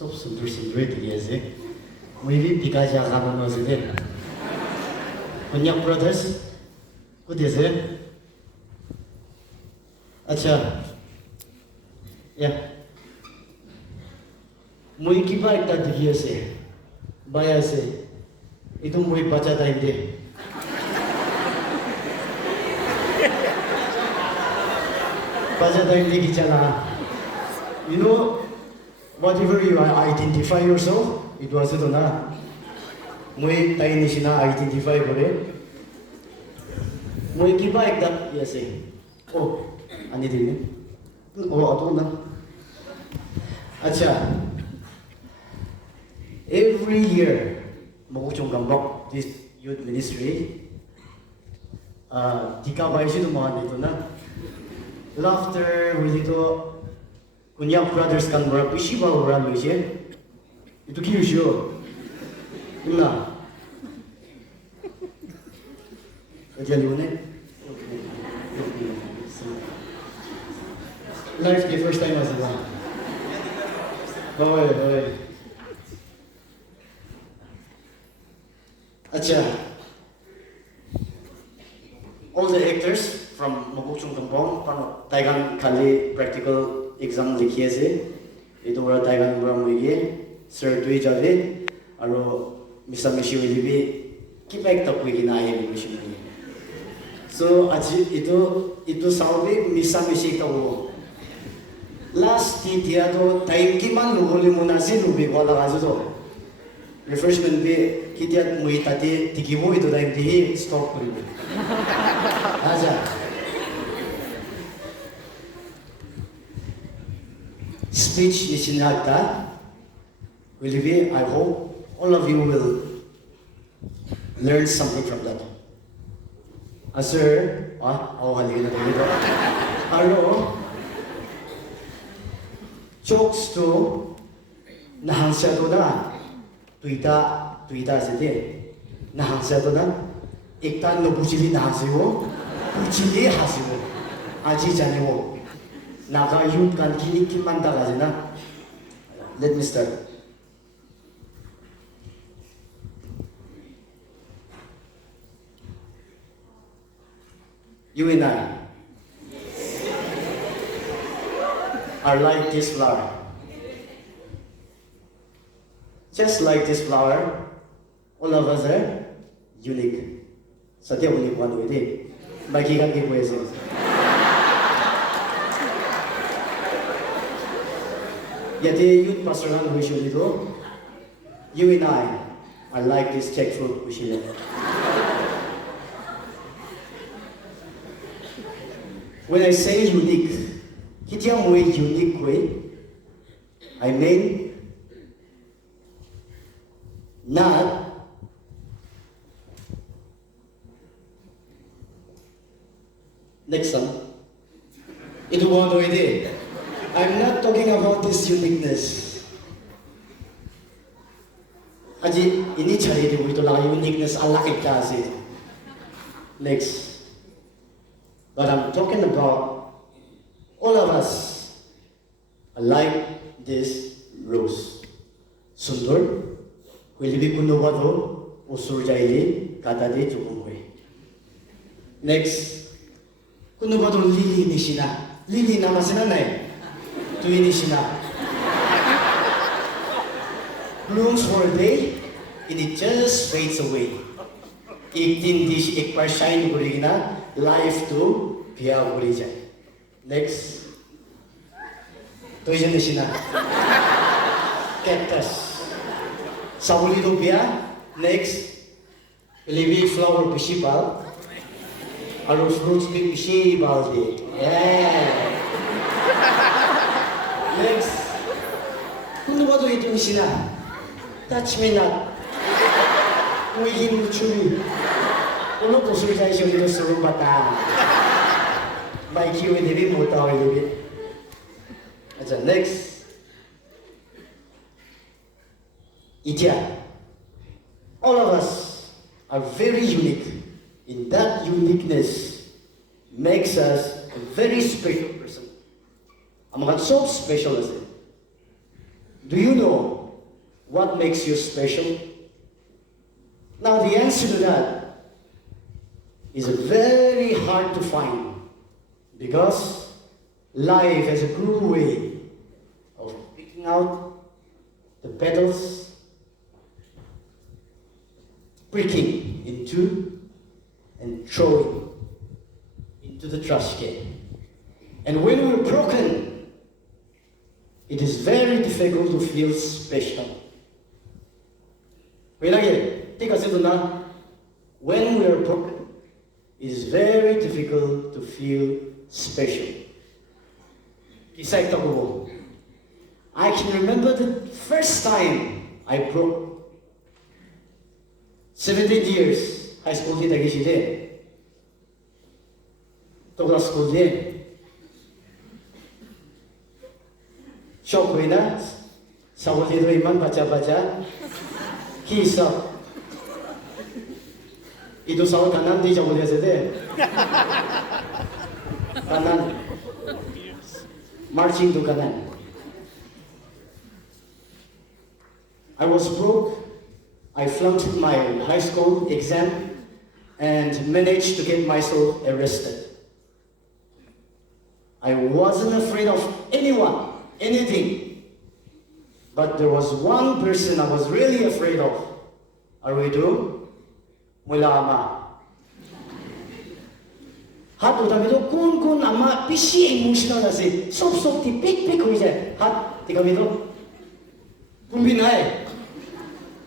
쏙 순들순들 되게지. 무이비 비가자 가는 것이데. 군약 브라더스 어디세요? अच्छा या मुई की बात ता दिखिए से बाया से ये तो मुई बचा टाइम दे बचा टाइम दे की चला you know whatever you identify yourself it was it ना मुई टाइम निशिना identify करे मुई की बात ता ये से ओ 아니 들리네? 어떤가? अच्छा every year Mokokchung Gambok this youth ministry tika baishido mahal dito na after we dito Kunyak brothers kan bora pishi ba ora loise ito ki usyo imna 어디야 이거네 life the first time as well. Boy. Acha. All the actors from Mokokchung Kampong, pano Taigan Kali practical exam likhiye se. Ito ora Taigan bram liye. Sir Dwi Jave, aro Mr. Mishi Wilibi, keep back the quick in I Mishi. So achi ito sabi Mr. Mishi tawo. Last dia to time ki man lugoli muna si lubi ko la kaso refreshment be kitia mui tati tikibo ito time di stop kuri aja speech isinagta will be I hope all of you will learn something from that sir halika na dito hello jokes to nahangsa to na tuita sete nahangsa to na ekta no buchili nahasiwo buchili hasiwo aji janiwo naga youth kan kini kimanda gajena let me start you and I are like this flower. Just like this flower, all of us are unique. Satya unique one way. Bagi kan ke kuese. Yate youth pastoral wisho dito. You and I are like this jackfruit wisho. When I say unique, Kitiang way unique way, I mean not next one. Ito one way. I'm not talking about this uniqueness. Aji ini cari di itu lah uniqueness Allah kita sih. Next, but I'm talking about. All of us are like this rose. Sundur, kuilibi kunubado, usur jaili, katade chukumwe. Next, kunubado lili nishina. Lili namasina nai. Tui nishina. Blooms for a day, and it just fades away. Ek din dish ek par shine gurigina, life to pia gurijay. Next, Toijan Nishina, cactus, Sabuli Rupia. Next, Livi flower Pishibal, Aru fruits Pishibal. Yeah. Next, Kunubato itu Nishina, touch me not, Uigin Chumi, Uno Posurjai Shuri Surubata. My Q and the more tower you get. Next, Itya. All of us are very unique. In that uniqueness makes us a very special person. I'm not so special as it. Do you know What makes you special? Now the answer to that is very hard to find because life has a cruel way of picking out the petals, pricking in two, and throwing into the trash can. And when we're broken, it is very difficult to feel special. When we are broken, it is very difficult to feel special. I can remember the first time I broke. 17 years high school di dagi side. Tokla school di. Shock ko na. Sa wali do iman baca-baca. Kisah. Itu saw kanan di jauh dia sede. Kanan. Marching to kanan. I was broke. I flunked my high school exam and managed to get myself arrested. I wasn't afraid of anyone, anything. But there was one person I was really afraid of. Are we doing? Mula ama. Hat udah itu kun ama pisi emotional nasi. Sop ti pik hui jai. Hat tiga itu. Kun binai.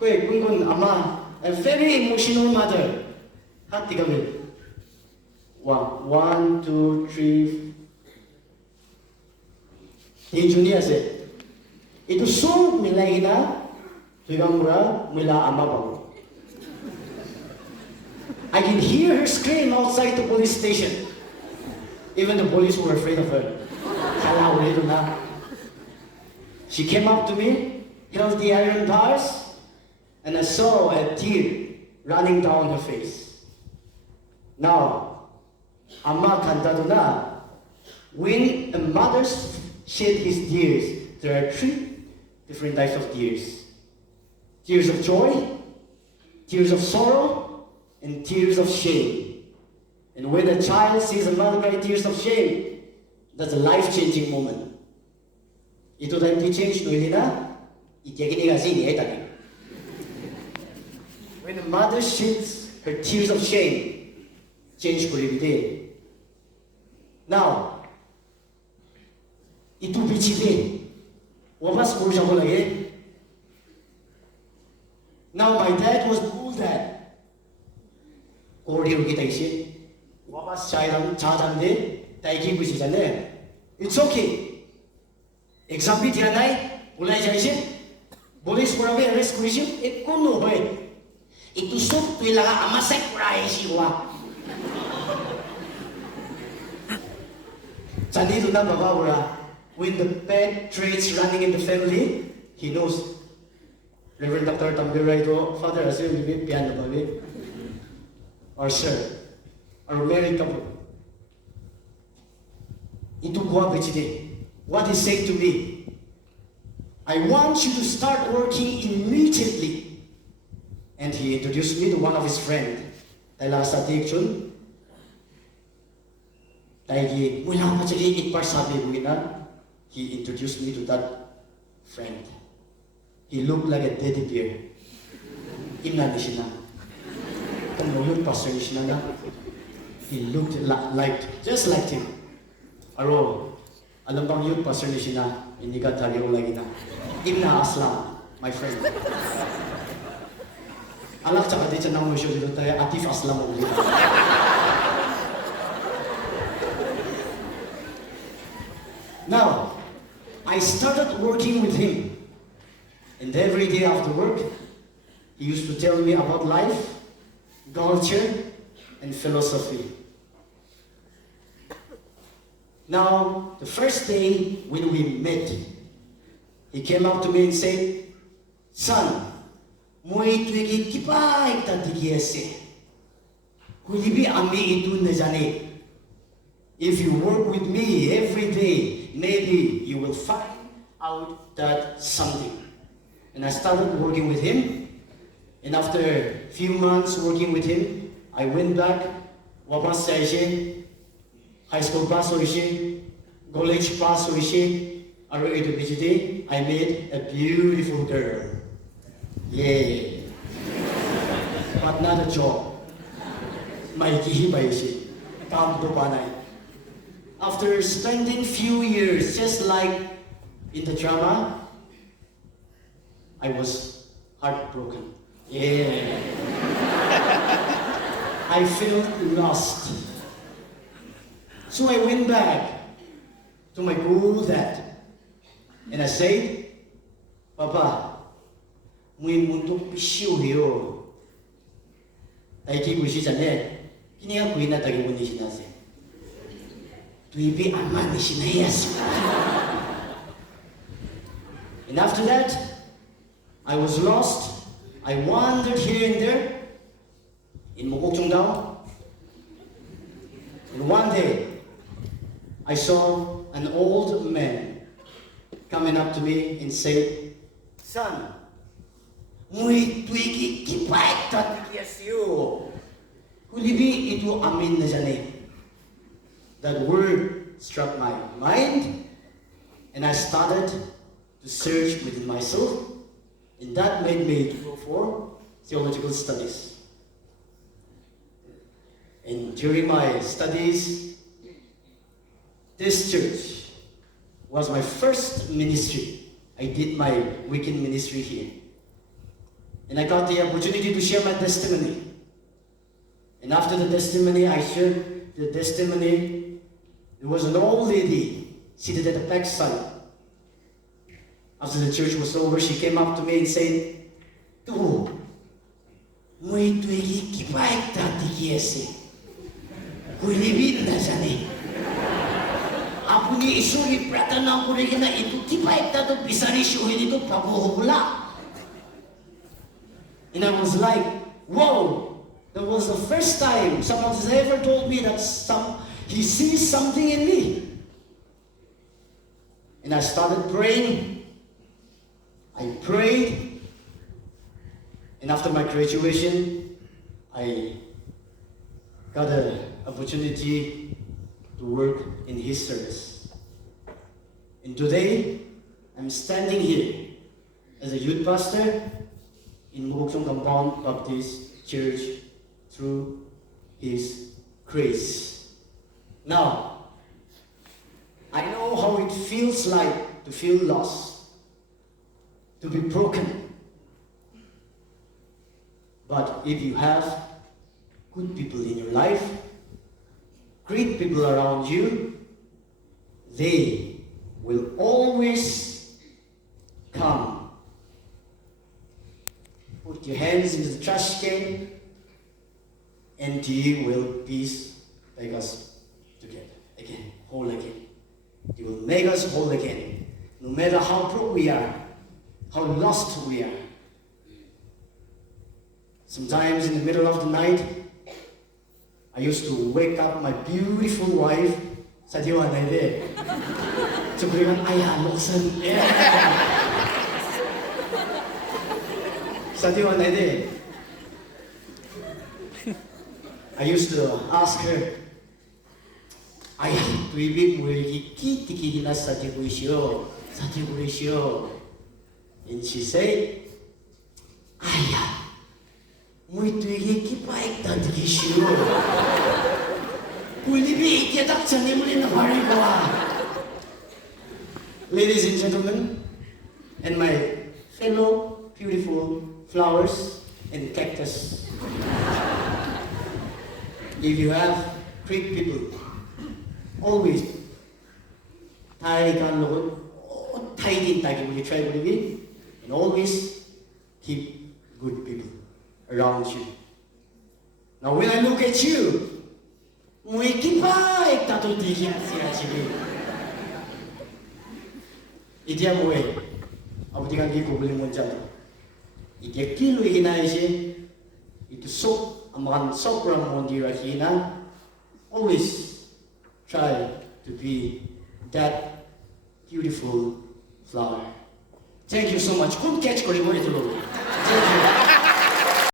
Kue kun ama a very emotional mother. Hat tiga itu. 1, 2, 3. Ini junior se. Itu so milai na. Tiga mula ama bang. I can hear her scream outside the police station. Even the police were afraid of her. She came up to me, held the iron bars, and I saw a tear running down her face. Now, Amma kantaduna, when a mother shed his tears, there are 3 different types of tears. Tears of joy, tears of sorrow, and tears of shame. And when a child sees a mother cry tears of shame, that's a life-changing moment. Ito time to change no ilina, ityagini kasi ni etani. When a mother sheds her tears of shame, change kuribide. Now, ito bichide, wabas kurja ko lagi. Now my dad was cool dad. Order kita isi, wapas cadan de, taiki busi jane. It's okay. Exam bi dia nai, mulai jaisi. Police purabe arrest kurisi, kono hoy. Itu sok tu ilaga amasek purai si wa. Jadi tu na baba pura. When the bad traits running in the family, he knows. Reverend Dr. Tambira ito, Father Asil, bibi piano babi. Or sir, or married couple. Itu gua bechide. What he said to me, I want you to start working immediately. And he introduced me to one of his friends. Taila sa Mokokchung. Taigi, mula pa chali ikpar sabi ko na. He introduced me to that friend. He looked like a teddy bear. Imna di siya. He looked just like him. Aro, alam bang youth pastor ni siya hindi ka taliw lagi na. Imna Aslam, my friend. Alak tsaka di siya nang musyo dito tayo, Atif Aslam mo dito. Now, I started working with him. And every day after work, he used to tell me about life, culture, and philosophy. Now, the first day when we met, he came up to me and said, "Son, moi tuigi kipai ta digiese. Kulibi ami itu najane. If you work with me every day, maybe you will find out that something." And I started working with him. And after a few months working with him, I went back. Wapas sa high school pass college pass I made a beautiful girl. Yeah. But not a job. After spending few years, just like in the drama, I was heartbroken. Yeah. I felt lost. So I went back to my good dad and I said, Papa, mui muntuk pisyo hiyo. Taiki kuisi jane, kini nga kuina tagi muni sinase. Tuibi aman ni sinayas. And after that, I was lost. I wandered here and there in Mokokchung. And one day, I saw an old man coming up to me and said, Son, muy tuiki kipaik tatikiyasyo. Kulibi itu amin na jane. That word struck my mind, and I started to search within myself, and that made me go for theological studies. And during my studies, this church was my first ministry. I did my weekend ministry here. And I got the opportunity to share my testimony. And after the testimony, I shared the testimony. There was an old lady seated at the backside. After the church was over, she came up to me and said, Tu, muy tuigi kipaik tati kiesi. Kuilibit na jani. Apuni isuri pratana kurigina itu kipaik tato pisari shuhin itu pabuhula. And I was like, whoa, that was the first time someone has ever told me that he sees something in me. And I started praying. I prayed. And after my graduation, I got an opportunity to work in his service. And today, I'm standing here as a youth pastor in Mokokchung Compound Baptist Church through His grace. Now, I know how it feels like to feel lost, to be broken. But if you have good people in your life, great people around you, they will always come. Put your hands in the trash can, and you will make us together again, whole again. You will make us whole again. No matter how broke we are, how lost we are. Sometimes in the middle of the night, I used to wake up my beautiful wife. Sa diwa na ide. So kuriman aya loksan. Sa diwa na ide. I used to ask her, aya, tuibig mo tiki na sa tiguisyo. And she said, aya, muy tuigi kipaik tadikisyo. Kulibi ikiatak chanimuli na bariwa. Ladies and gentlemen, and my fellow beautiful flowers and cactus. If you have great people, always and always keep good people around you. Now when I look at you, idia moe abutikan gi ko beli monjal idia kilo hina ise itu sok amakan sok ram mondira hina. Always try to be that beautiful flower. Thank you so much. Good catch, Korimori Thank you.